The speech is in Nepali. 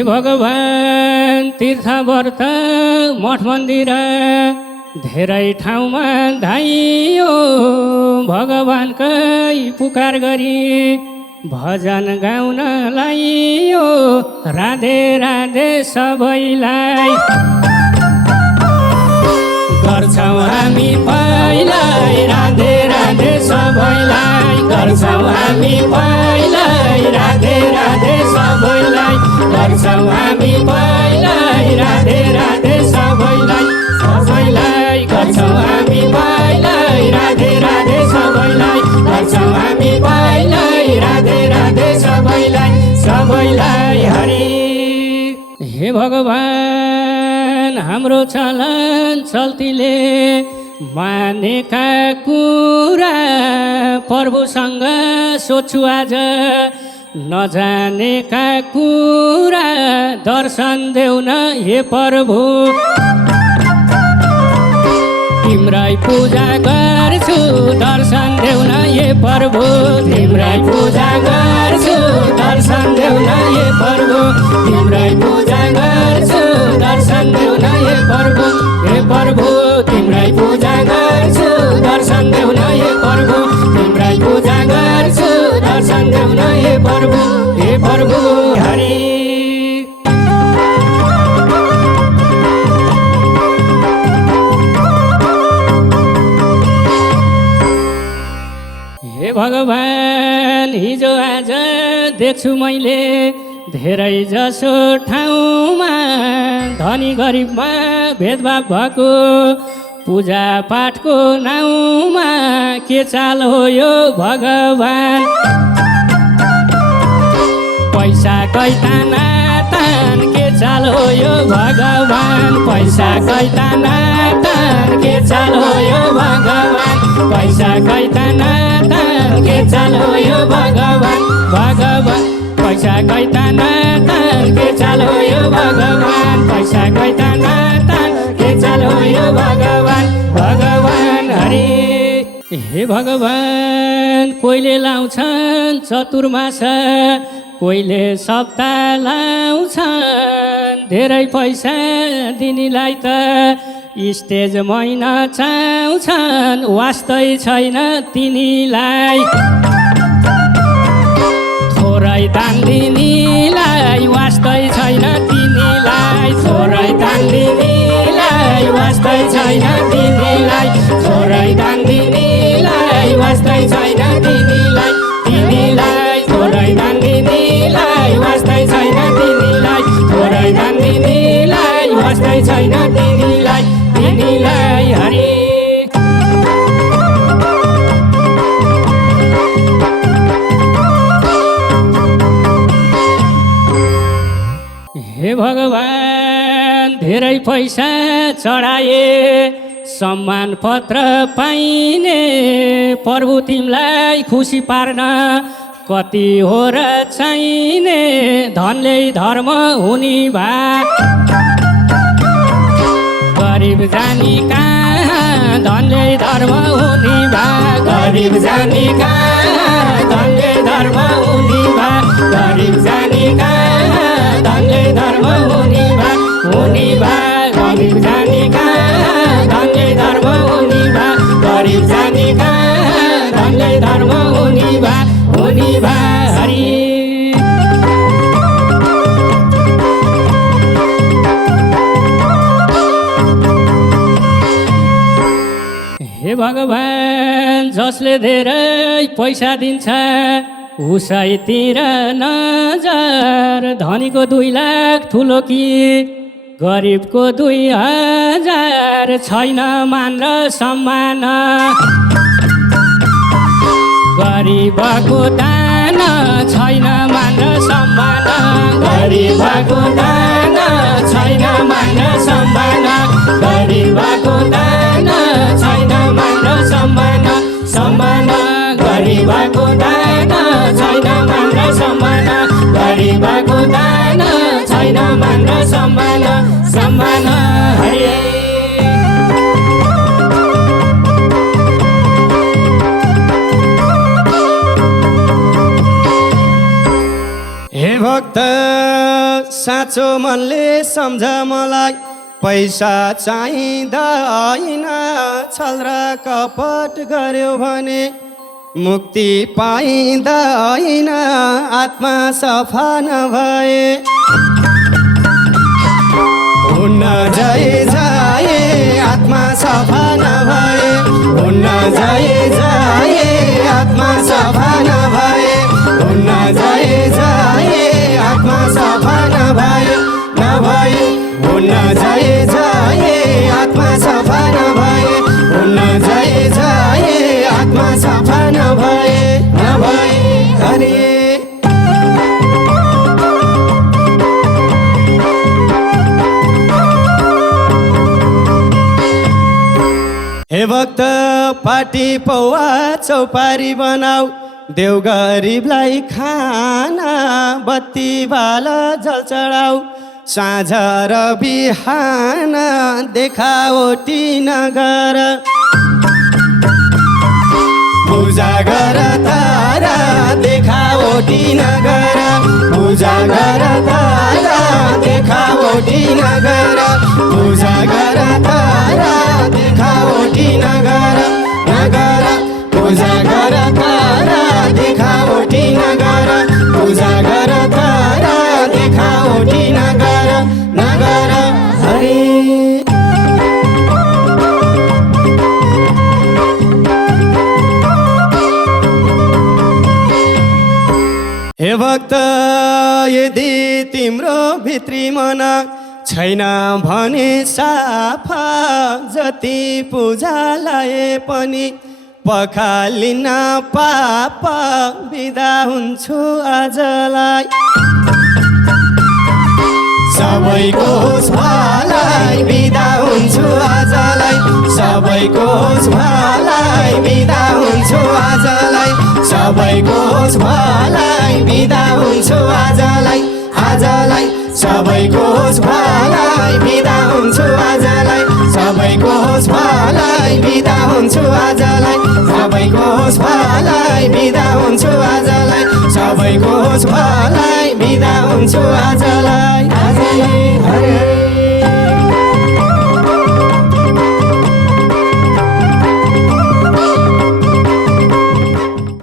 हे भगवान तीर्थ व्रत मठ मन्दिर धेरै ठाउँमा धाइयो भगवानकै पुकार गरी भजन गाउन लाइयो राधे राधे सबैलाई गर्छौँ हामी पहिलाई राधे राधे सबैलाई गर्छौँ हामी पहिलाई राधे राधे सबैलाई गर्छौँ हामी पहिलाई राधे राधे सबैलाई सबैलाई गर्छौँ हामी पहिलाई राधे राधे सबैलाई गर्छौँ हामी पहिलाई राधे राधे सबैलाई सबैलाई हरि हे भगवान हाम्रो चलन चल्तीले मानेका कुरा प्रभुसँग सोध्छु आज नजानेका कुरा दर्शन देऊ न हे प्रभु तिम्रै पूजा गर्छु दर्शन देऊ न हे प्रभु तिम्रै पूजा गर्छु दर्शन देऊ न हे प्रभु तिम्रै पूजा गर्छु दर्शन देऊ न हे प्रभु तिम्रै पूजा गर्छु दर्शन देऊ न हे प्रभु तिम्रै पूजा गर्छु दर्शन देऊ न हे प्रभु हरि हे भगवान हिजो आज देख्छु मैले धेरै जसो ठाउँमा धनी गरिबमा भेदभाव भएको पूजा पाठको नाउँमा के चाल हो यो भगवान पैसा कैताना तान के चाल हो यो भगवान पैसा कैताना तान के चाल हो यो भगवान पैसा कैताना तान के चाल हो यो भगवान पैसा कैताना तान के चाल हो यो भगवान पैसा कैताना तान के चाल हो यो भगवान हरि हे भगवान कोहीले लाउँछन् चतुर्मास कोहीले सप्ताह लाउँछन् धेरै पैसा दिनेलाई त स्टेज महिना चाउँछन् वास्तै छैन तिनीलाई थोरै दान दिनेलाई वास्तै छैन तिनीलाई थोरै दान दिनेलाई वास्तै छैन तिनीलाई थोरै दान दिनेलाई वास्तै छैन तिनीलाई थोरै दान दिनेलाई वास्तै छैन तिनीलाई थोरै दान दिनेलाई वास्तै छैन तिनीलाई हरि हे भगवान धेरै पैसा चढाए सम्मान पत्र पाइने प्रभु तिमीलाई खुसी पार्न कति हो र चाहिने धनले धर्म हुने भा गरिब जानी कहाँ धनले धर्म हुने भा गरिब जानी कहाँ धनले धर्म हुने भा गरिब जानी कहाँ धनले धर्म हुने भा गरिब जानी कहाँ धनले धर्म हुने भा गरिब जानी कहाँ धनले धर्म हुने भा हरि हे भगवान जसले धेरै पैसा दिन्छ उसैतिर नजर धनीको 2 लाख ठुलो कि गरिबको 2000 छैन मान र सम्मान गरिबको दान छैन मान र सम्मान गरिबको दान छैन मान र सम्मान गरिबको दान छैन मान र सम्मान गरिबको दान छैन मान र सम्मान गरिबको दान छैन मान र सम्मान हरि हे भक्त साँचो मनले सम्झ मलाई, पैसा चाहिँदैन, छल र कपट गर्यो भने मुक्ति पाइँदैन, आत्मा सफा नभए। हुन्न जय जय आत्मा सफा नभए, हुन्न जय जय आत्मा सफा नभए, हुन्न जय जय आत्मा सफा नभए, नभए हुन्न जय जय आत्मा सफा नभए, हुन्न जय जय आत्मा सफा नभए, नभए हरे। हे भक्त पाटी पौवा चौपारी बनाऊ, देऊ गरिबलाई खाना, बत्ती बाल जल चढाऊ, साँझ र बिहान देखावटी नगर। पूजा गर तारा देखावटी नगर, पूजा गर तारा देखावटी नगर, पूजा गर तारा देखावटी नगर, नगर पूजा गर तारा देखावटी नगर, पूजा गर तारा देखावटी नगर, नगर हरे। हे भक्त यदि तिम्रो भित्री मन छैन भने साफा, जति पूजा लाए पनि पखालिन पाप, बिदा हुन्छु आजलाई। सबैको भलाई बिदा हुन्छु आजलाई, सबैको भलाई बिदा हुन्छु आजलाई, सबैको भलाई बिदा हुन्छु आजलाई, आजलाई सबैको भलाई बिदा हुन्छु आजलाई, सबैको भलाई बिदा हुन्छु आजलाई, सबैको भलाई बिदा हुन्छु आजलाई, सबैको भलाई बिदा हुन्छु आजलाई।